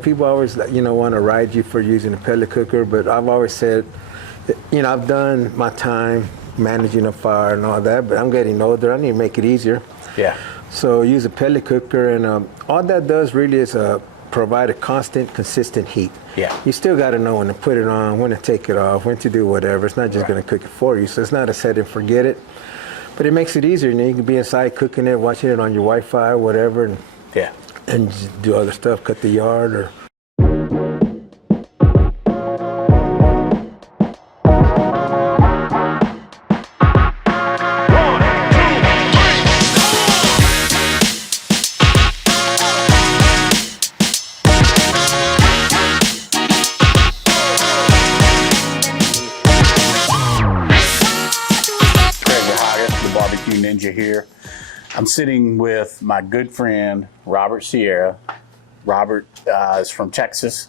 People always, want to ride you for using a pellet cooker, but I've always said, I've done my time managing a fire and all that, but I'm getting older. I need to make it easier. Yeah. So use a pellet cooker, and all that does really is provide a constant, consistent heat. Yeah. You still got to know when to put it on, when to take it off, when to do whatever. It's not just going to cook it for you, so it's not a set and forget it. But it makes it easier. You can be inside cooking it, watching it on your Wi-Fi or whatever, and just do other stuff, cut the yard or. Barbecue Ninja here. I'm sitting with my good friend Robert Sierra. Robert is from Texas,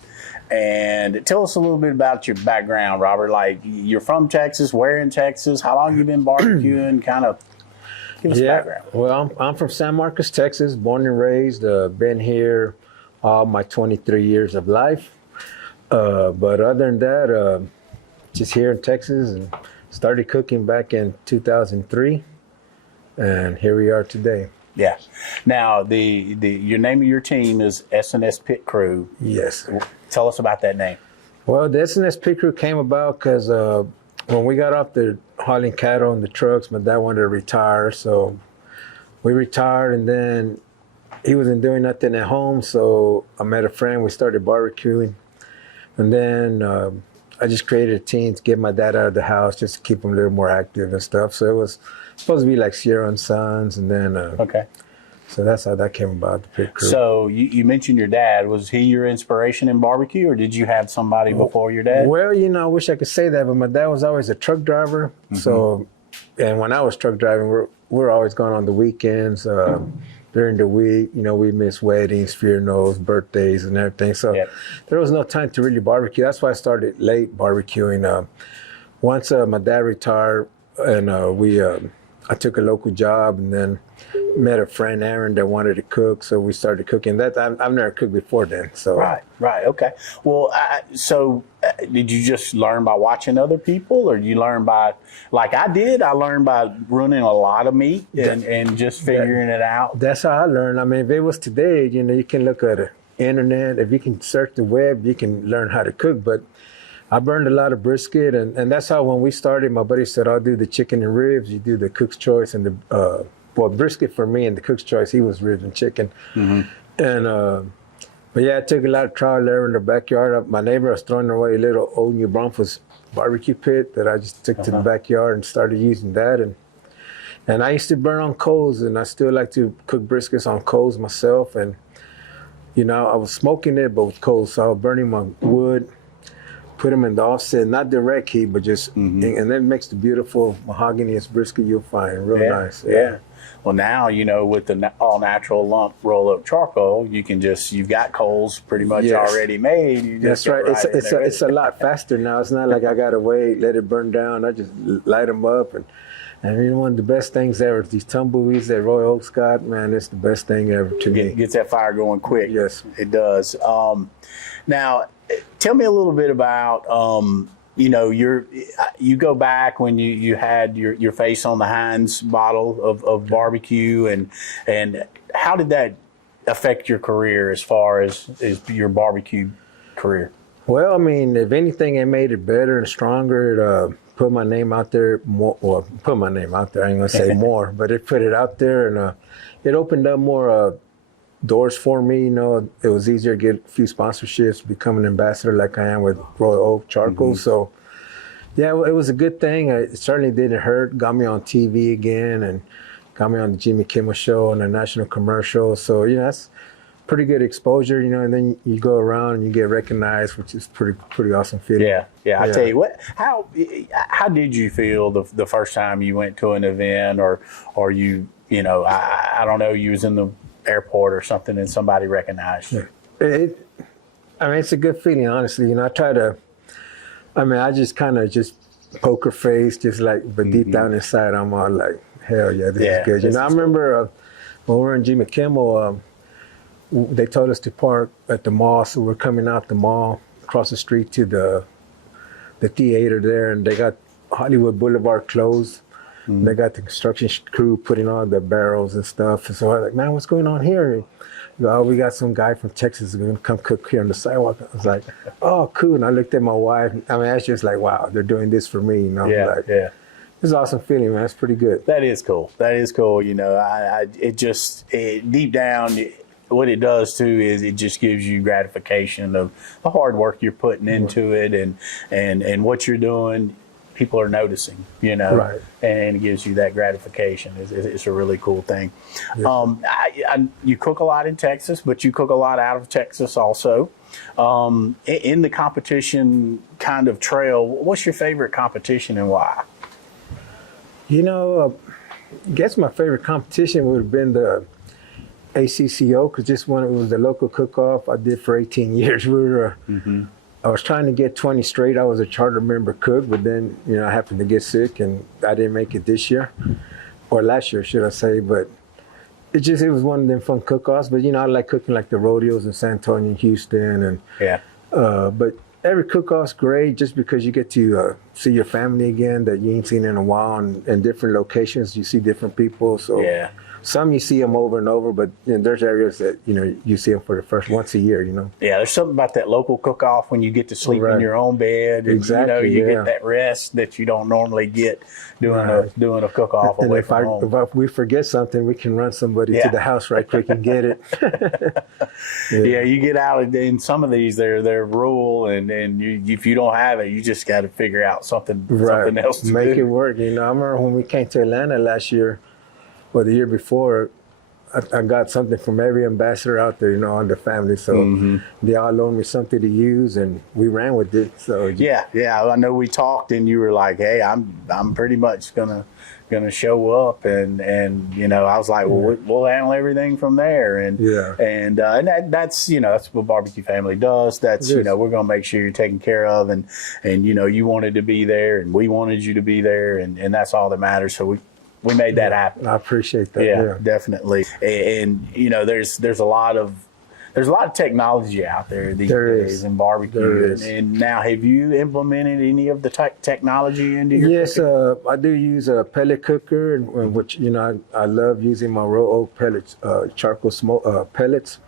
and tell us a little bit about your background, Robert. Like, you're from Texas, where in Texas, how long you been barbecuing, kind of give us background. Well, I'm from San Marcos, Texas, born and raised, been here all my 23 years of life. But other than that, just here in Texas, and started cooking back in 2003. And here we are today. Yeah. Now, your name of your team is S&S Pit Crew. Yes. Tell us about that name. Well, the S&S Pit Crew came about because when we got off the hauling cattle in the trucks, my dad wanted to retire. So we retired, and then he wasn't doing nothing at home. So I met a friend. We started barbecuing. And then I just created a team to get my dad out of the house, just to keep him a little more active and stuff. So it was supposed to be like Sierra and Sons, and then so that's how that came about, the Pit Crew. So you mentioned your dad. Was he your inspiration in barbecue, or did you have somebody before your dad? Well, I wish I could say that, but my dad was always a truck driver. Mm-hmm. So, and when I was truck driving, we're always going on the weekends. During the week, we miss weddings, funerals, birthdays, and everything. So there was no time to really barbecue. That's why I started late barbecuing. Once my dad retired, and I took a local job, and then met a friend, Aaron, that wanted to cook. So we started cooking. That I've never cooked before then. So right, okay. Well, did you just learn by watching other people, or did you learn by, like I did? I learned by running a lot of meat and just figuring it out. That's how I learned. I mean, if it was today, you can look at the internet. If you can search the web, you can learn how to cook. But I burned a lot of brisket, and that's how when we started, my buddy said, I'll do the chicken and ribs, you do the cook's choice, and the brisket for me, and the cook's choice, he was ribs and chicken. Mm-hmm. And but yeah, I took a lot of trial and error in the backyard. My neighbor was throwing away a little old New Braunfels barbecue pit that I just took to the backyard and started using that. And I used to burn on coals, and I still like to cook briskets on coals myself. And I was smoking it, but with coals, so I was burning my wood, put them in the offset, not direct heat, but just, and then it makes the beautiful mahogany brisket you'll find, real nice. Yeah. Well, now, with the all-natural lump roll-up charcoal, you've got coals pretty much already made. That's right. It's a lot faster now. It's not like I got to wait, let it burn down. I just light them up. And one of the best things ever, these tumbleweeds that Roy Oaks got, man, it's the best thing ever to me. Gets that fire going quick. Yes. It does. Now, tell me a little bit about, you go back when you had your face on the Heinz bottle of barbecue, and how did that affect your career as far as your barbecue career? Well, I mean, if anything, it made it better and stronger. It put my name out there more, or put my name out there, I ain't gonna say more, but it put it out there, and it opened up more doors for me. It was easier to get a few sponsorships, become an ambassador like I am with Royal Oak Charcoal. So yeah, it was a good thing. It certainly didn't hurt. Got me on TV again, and got me on the Jimmy Kimmel Show and a national commercial. So that's pretty good exposure, and then you go around and you get recognized, which is pretty awesome feeling. Yeah. I tell you what, how did you feel the first time you went to an event, or you I don't know, you was in the airport or something and somebody recognized you? It's a good feeling, honestly. I just kind of poker face, but deep down inside, I'm all like, hell yeah, this is good. I remember when we were in Jimmy Kimmel, they told us to park at the mall, so we're coming out the mall across the street to the theater there, and they got Hollywood Boulevard closed. They got the construction crew putting on the barrels and stuff. And so I was like, man, what's going on here? And, oh, we got some guy from Texas who's going to come cook here on the sidewalk. I was like, oh, cool. And I looked at my wife. I mean, that's just like, wow, they're doing this for me. You know, like, it's an awesome feeling, man. It's pretty good. That is cool. That is cool. You know, deep down, what it does too is it just gives you gratification of the hard work you're putting into it, and what you're doing. People are noticing, you know, right. And it gives you that gratification. It's a really cool thing. Yes. You cook a lot in Texas, but you cook a lot out of Texas also. In the competition kind of trail, what's your favorite competition and why? You know, I guess my favorite competition would have been the ACCO, because just when it was the local cook-off I did for 18 years. We were, I was trying to get 20 straight. I was a charter member cook, but then, you know, I happened to get sick and I didn't make it this year, or last year, should I say. But it was one of them fun cook-offs. But, you know, I like cooking like the rodeos in San Antonio and Houston. And but every cook-off's great just because you get to see your family again that you ain't seen in a while, and in different locations. You see different people. So some you see them over and over, but you know, there's areas that, you know, you see them for the first once a year, you know. Yeah, there's something about that local cook-off when you get to sleep in your own bed. And, exactly, you know, you get that rest that you don't normally get doing a cook-off away from home. If we forget something, we can run somebody to the house right quick and get it. You get out, and some of these, they're rural, and if you don't have it, you just got to figure out something else to do. Make it work. You know, I remember when we came to Atlanta last year, or the year before, I got something from every ambassador out there, you know, on the family. So they all loaned me something to use, and we ran with it. So I know we talked, and you were like, "Hey, I'm pretty much gonna show up," and you know, I was like, "Well, we'll handle everything from there." And that's, you know, that's what Barbecue Family does. That's, you know, we're gonna make sure you're taken care of, and you know, you wanted to be there, and we wanted you to be there, and that's all that matters. So we made that happen. I appreciate that. Yeah, definitely. And you know, there's a lot of technology out there these days in barbecue. And now, have you implemented any of the technology into your cooking? I do use a pellet cooker, which, you know, I love using my raw oak pellets, charcoal smoke pellets.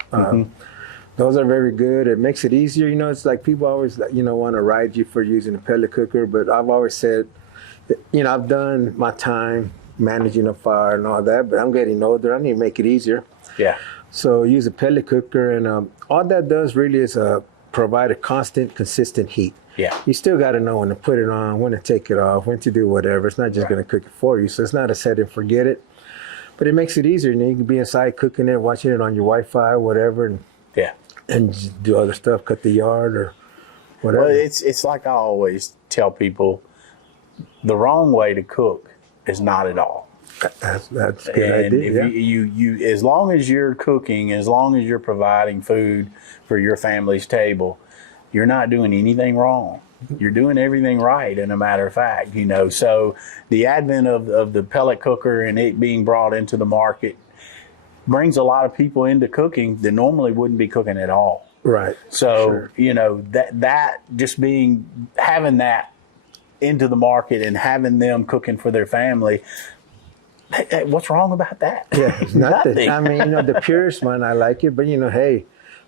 Those are very good. It makes it easier. You know, it's like people always, you know, want to ride you for using a pellet cooker, but I've always said, you know, I've done my time managing a fire and all that, but I'm getting older. I need to make it easier. Yeah. So use a pellet cooker, and all that does really is provide a constant, consistent heat. Yeah. You still got to know when to put it on, when to take it off, when to do whatever. It's not just going to cook it for you. So it's not a set and forget it, but it makes it easier. You know, you can be inside cooking it, watching it on your Wi-Fi or whatever, and just do other stuff, cut the yard or whatever. Well, it's like I always tell people, the wrong way to cook is not at all. That's a good idea. If you as long as you're cooking, as long as you're providing food for your family's table, you're not doing anything wrong. You're doing everything right, in a matter of fact, you know. So the advent of the pellet cooker and it being brought into the market brings a lot of people into cooking that normally wouldn't be cooking at all. Right. So, you know, that just having that into the market and having them cooking for their family, hey, what's wrong about that? Yeah, it's nothing. I mean, you know, the purest one, I like it, but you know, hey,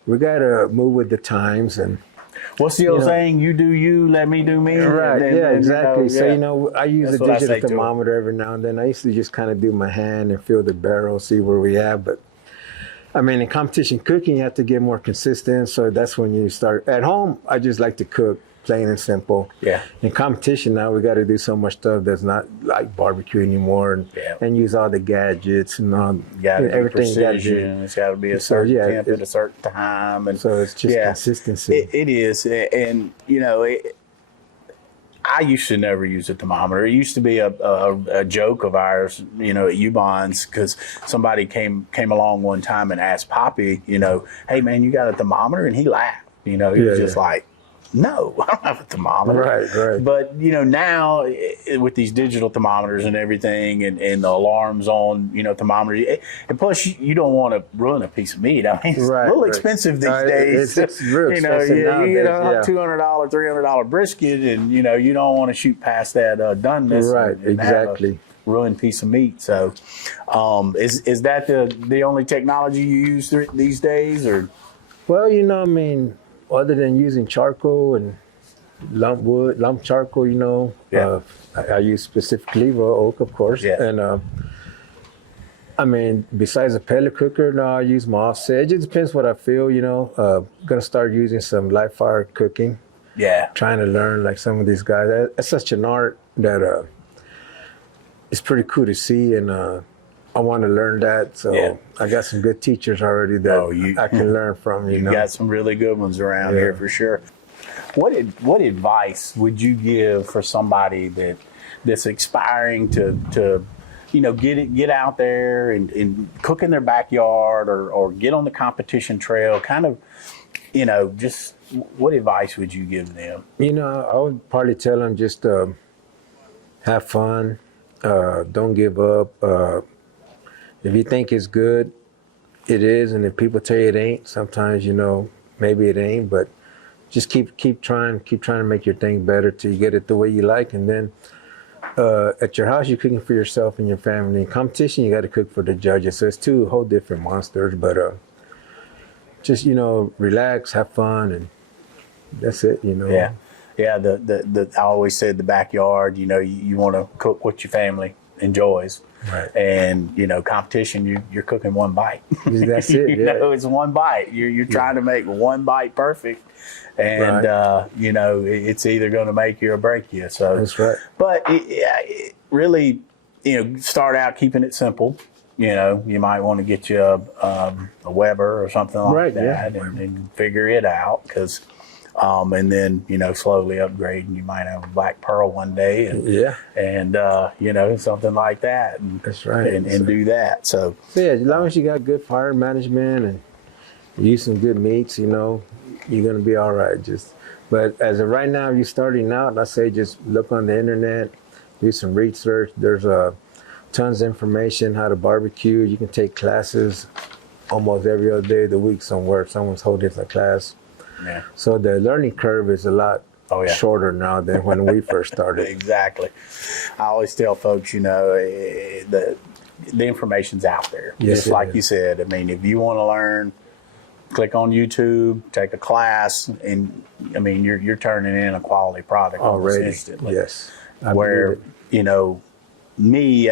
we got to move with the times. And what's the old saying? You do you, let me do me. Right. Exactly. So, you know, I use That's a what digital thermometer every now and then. I used to just kind of do my hand and feel the barrel, see where we at. But I mean, in competition cooking, you have to get more consistent. So that's when you start. At home, I just like to cook, plain and simple. Yeah. In competition now, we got to do so much stuff that's not like barbecue anymore, and use all the gadgets and all. Everything. It's got to be a certain temp at a certain time, and so it's just consistency. It is, and you know, I used to never use a thermometer. It used to be a joke of ours, you know, at U-Bonds, because somebody came along one time and asked Poppy, you know, hey man, you got a thermometer? And he laughed. You know, he was just like, No, I don't have a thermometer. Right. But now with these digital thermometers and everything, and the alarms on thermometer, and plus you don't want to ruin a piece of meat. I mean, it's a little expensive these days. It's real expensive nowadays, you get a $200, $300 brisket, and you don't want to shoot past that doneness. Right, and exactly. Have a ruined piece of meat. So, is that the only technology you use these days, or? Well, I mean, other than using charcoal and lump charcoal, I use specifically raw oak, of course. Yeah. And I mean, besides a pellet cooker, no, I use my offset. It just depends what I feel, Gonna start using some live fire cooking. Yeah. Trying to learn like some of these guys. It's such an art that it's pretty cool to see, and I want to learn that. So I got some good teachers already that I can learn from. You got some really good ones around here for sure. What advice would you give for somebody that's aspiring to get out there and cook in their backyard or get on the competition trail? Kind of, just what advice would you give them? I would probably tell them just have fun, don't give up. If you think it's good, it is, and if people tell you it ain't, sometimes maybe it ain't, but just keep trying to make your thing better till you get it the way you like, and then at your house you're cooking for yourself and your family. In competition, you got to cook for the judges, so it's two whole different monsters. But just relax, have fun, and that's it. Yeah. The I always said the backyard. You want to cook what your family enjoys. Right. And competition, you're cooking one bite. That's it. It's one bite. You're trying to make one bite perfect, and it's either going to make you or break you. So that's right. But it really, start out keeping it simple. You might want to get you a Weber or something like that, and figure it out, because. And then slowly upgrade, and you might have a Black Pearl one day, and something like that. And, that's right, and do that. So as long as you got good fire management and use some good meats, you're gonna be all right. But as of right now, if you're starting out, I say just look on the internet, do some research. There's tons of information how to barbecue. You can take classes almost every other day of the week somewhere. Someone's holding a class. Yeah. So the learning curve is a lot shorter now than when we first started. Exactly. I always tell folks, the information's out there. Yes, just like you said. I mean, if you want to learn, click on YouTube, take a class, and I mean, you're turning in a quality product already instantly. Yes. Where me,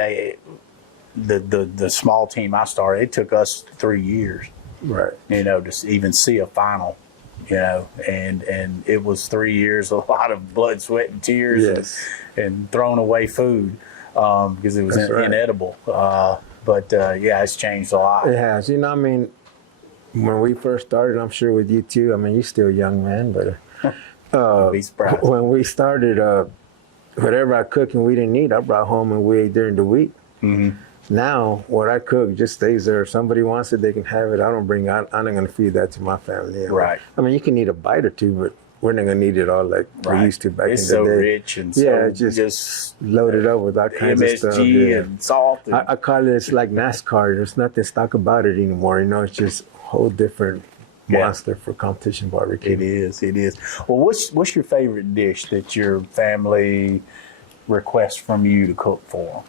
the small team I started, it took us 3 years. Right. To even see a final. And it was 3 years, a lot of blood, sweat, and tears, and thrown away food because it was inedible. But it's changed a lot. It has. I mean, when we first started, I'm sure with you too. I mean, you're still a young man, but be surprised. When we started, whatever I cooked and we didn't eat, I brought home and we ate during the week. Mm-hmm. Now, what I cook just stays there. If somebody wants it, they can have it. I'm not going to feed that to my family. Right. I mean, you can eat a bite or two, but we're not going to eat it all like we used to back in the day. It's so rich and so just loaded up with all kinds of stuff. MSG and salt. And I call it, it's like NASCAR. There's nothing stock about it anymore. It's just a whole different monster for competition barbecue. It is. Well, what's your favorite dish that your family requests from you to cook for?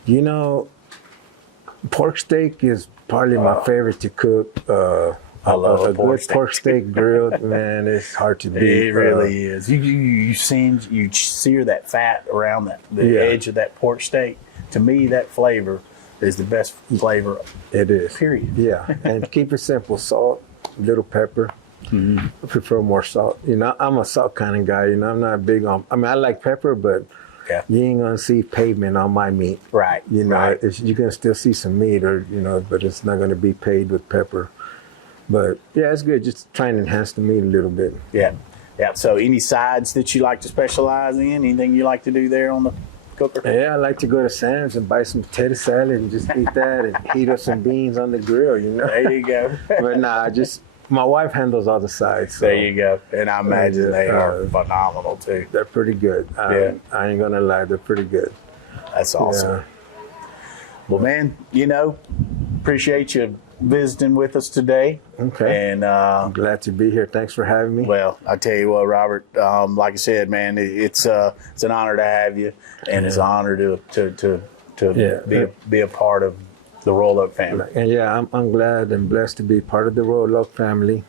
Pork steak is probably my favorite to cook. I love a good pork steak grilled, man. It's hard to beat. It really is. You sear that fat around the edge of that pork steak. To me, that flavor is the best flavor. It is. Period. Yeah, and keep it simple: salt, little pepper. Mm-hmm. I prefer more salt. I'm a salt kind of guy. I'm not big on. I mean, I like pepper, but. Yeah. You ain't gonna see pavement on my meat. Right. You're gonna still see some meat, or but it's not gonna be paved with pepper. But it's good. Just trying to enhance the meat a little bit. Yeah. So, any sides that you like to specialize in? Anything you like to do there on the cooker? Yeah, I like to go to Sam's and buy some potato salad and just eat that and heat up some beans on the grill. There you go. But My wife handles all the sides. So There you go. And I imagine they are Uh, phenomenal too. they're pretty good. Yeah. I ain't gonna lie, they're pretty good. That's awesome. Yeah. Well, man, appreciate you visiting with us today. Okay. And I'm glad to be here. Thanks for having me. well, I tell you what, Robert. Like I said, man, it's an honor to have you, and it's an honor to Yeah. be a part of the Roll Up family. And yeah, I'm glad and blessed to be part of the Royal Oak family.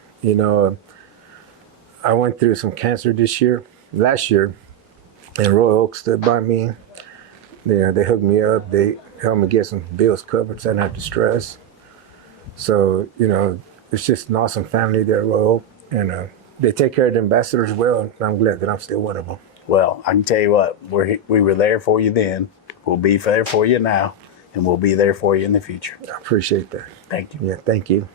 I went through some cancer last year, and Royal Oak stood by me. They hooked me up. They helped me get some bills covered so I didn't have to stress. So, it's just an awesome family there, Royal Oak. And they take care of the ambassadors well, and I'm glad that I'm still one of them. Well, I can tell you what, we were there for you then. We'll be there for you now, and we'll be there for you in the future. I appreciate that. Thank you. Yeah, thank you.